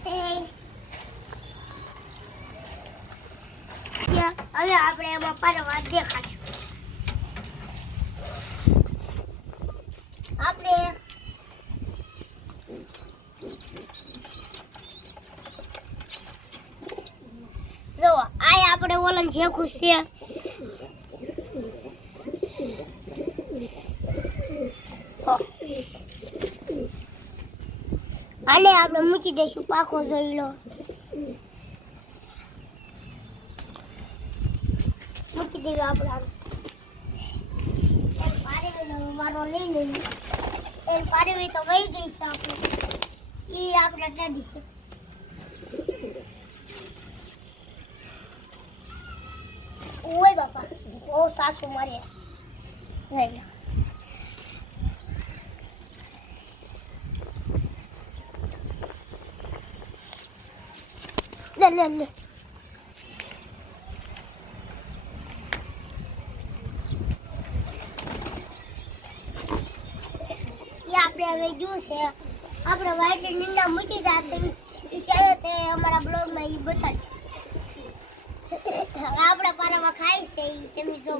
લેતે हैं હવે આપણે એમાં પરવા દેખાશું આપણે જો આ આપણે ઓલન જે ખુશ છે આને આપણે મૂકી દઈશું પાખો જોઈ લો મૂકી દેવું આપણે એક પારેવીનો મારો લઈ લઈએ એક પારેવી તો વહી ગઈ છે આપણે ઈ આપણે ટેડી છે ઓય બાપા ઓ સાસુ મારે લઈ લે લે લે આપણે હવે જ્યુસ છે આપણે વાઈટ નીંદા મૂકી દા છે ઈ શાયદ તે અમારા બ્લોગમાં ઈ બતાડશે હવે આપણે પારાવા ખાઈ છે ઈ તમે જો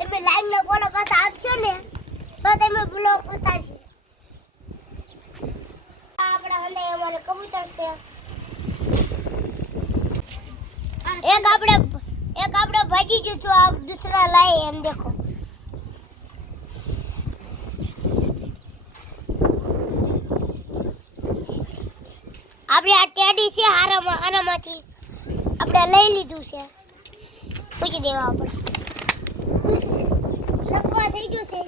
તમે લાઈવ નો ફોલો પાછા આપશો ને તો તમે બ્લોગ ઉતારશો આપણા મને અમારે કબૂતર છે एक આપણે ભાગી ગયું તો આપ दूसरा लाए हम देखो આપણે આ ટેડી છે આનામાંથી આપણે લઈ લીધું છે પૂછી દેવા આપણે લપવા થઈ ગયું છે